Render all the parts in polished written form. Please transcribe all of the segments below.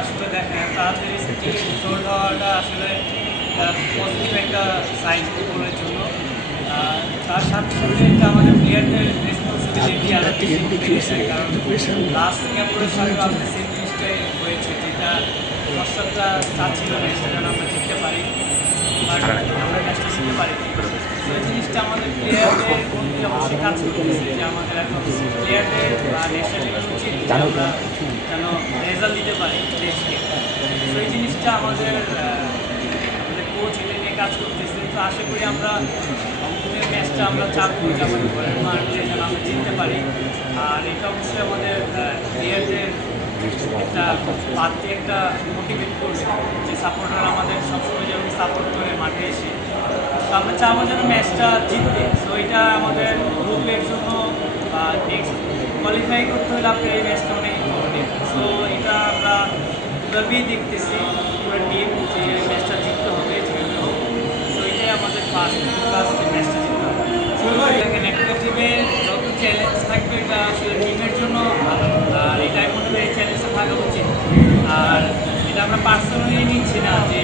আসলে দেখেন তাড়াতাড়ি টিকিট সোল্ড হওয়াটা আসলে পজিটিভ একটা সাইন ফুটবলের জন্য। তার সাথে সাথে এটা আমাদের প্লেয়ারদের রেসপন্সিবিলিটি আরও বেশি, কারণ লাস্ট সিঙ্গাপুরের সাথেও আমাদের সেম জিনিসটাই হয়েছে, যেটা দর্শকরা চাচ্ছিল না সেটা যেন আমরা জিততে পারি, বাট আমরা ম্যাচটা জিততে পারি। সেই জিনিসটা আমাদের প্লেয়ারদের মধ্যে অবশ্যই কাজ করতেছে, যে আমাদের এখন প্লেয়ারদের বা ন্যাশনাল টিমের উচিত আমরা যেন রেজাল্ট দিতে পারি দেশকে। তো এই জিনিসটা আমাদের কোচ এটা নিয়ে কাজ করতেছে। তো আশা করি আমরা অঙ্কনের ম্যাচটা আমরা চাপবো যে আমাদের ঘরের মাঠে যেন আমরা জিততে পারি। আর এটা অবশ্যই আমাদের প্লেয়ারদের একটা বাড়তি একটা মোটিভেট করবে, যে সাপোর্টার আমাদের সবসময় যেন সাপোর্ট করে মাঠে এসে। তো আমরা চাবো যেন ম্যাচটা জিততে। তো এটা আমাদের গ্রুপের জন্য বা নেক্সট কোয়ালিফাই করতে হলে আপনার এই ম্যাচটা অনেক ইম্পর্টেন্ট। সো এটা আমরা এভাবেই দেখতেছি পুরো টিম, যে ম্যাচটা জিততে হবে যেভাবে হোক। তো এটাই আমাদের ফার্স্ট ফোকাস, যে ম্যাচটা জিততে হবে। দেখেন একটা টিমের যত চ্যালেঞ্জ থাকবে এটা আসলে টিমের জন্য ভালো, আর এটাই মনে হয় এই চ্যালেঞ্জটা থাকা উচিত। আর এটা আমরা পার্সোনালি নিচ্ছি না যে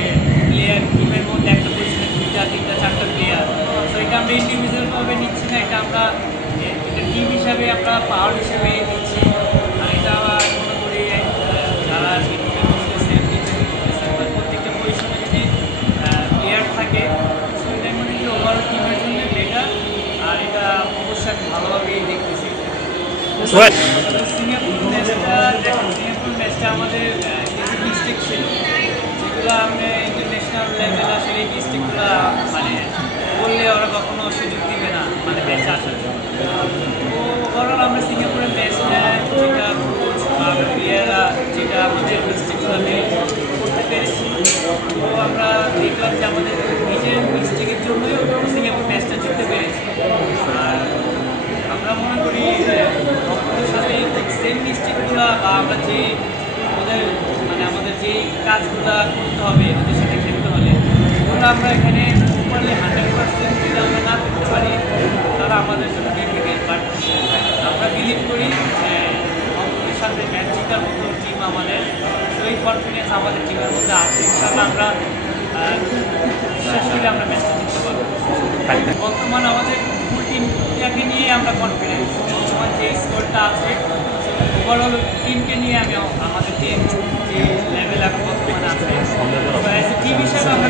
প্লেয়ার টিমের মধ্যে একটা পজিশনে 2টা 3টা 4টা প্লেয়ার, তো এটা আমরা ইন্ডিভিজুয়ালভাবে নিচ্ছি না, এটা আমরা এটা টিম হিসাবে আমরা পাওয়ার হিসাবে নিচ্ছি। আর এটা আমার মনে করি যারা টিমে বসতেছে প্রত্যেকটা পজিশনে যদি প্লেয়ার থাকে, তো এটা মনে করি ওভারঅল টিমের জন্য বেটার। আর এটা অবশ্যই আমি ভালোভাবেই দেখতেছি। সিঙ্গাপুর ম্যাচটা আমাদের কিছু মিস্টেক ছিল, যেগুলো আমরা ইন্টারন্যাশনাল লেভেলে আসলে এই মিস্টেকগুলো মানে বললে ওরা কখনো সুযোগ দিবে না মানে ম্যাচে আসার জন্য। তো ওভারঅল আমরা সিঙ্গাপুরের ম্যাচটা যেটা কোচ বা প্লেয়াররা যেটা আমাদের মিস্টেকগুলো করতে পেরেছি, তো আমরা দেখলাম যে আমাদের নিজের মিস্টেকের জন্যই সিঙ্গাপুর ম্যাচটা জিততে পেরেছি। আর আমরা মনে করি আমাদের সাথে সেম মিস্টেকগুলো বা আমরা যে ওদের মানে আমাদের যে কাজগুলো করতে হবে ওদের সাথে খেলতে হলে, ওগুলো আমরা এখানে প্রপারলি 100% যদি আমরা না করতে পারি তারা আমাদের জন্য ডিফিকাল্ট। বাট আমরা বিলিভ করি যে আমাদের সাথে ম্যাচ জেতার মতো টিম আমাদের, সেই কনফিডেন্স আমাদের টিমের মধ্যে আছে। ইনশাআল্লাহ আমরা বিশ্বাস করি আমরা ম্যাচটা জিততে পারবো। বর্তমানে আমাদের ফুল টিমটাকে নিয়ে আমরা কনফিডেন্স, বর্তমান যে স্কোরটা আছে ওভারঅল টিমকে নিয়ে আমি আমাদের যে লেভেল এখন বর্তমানে আছে টিম হিসাবে আমরা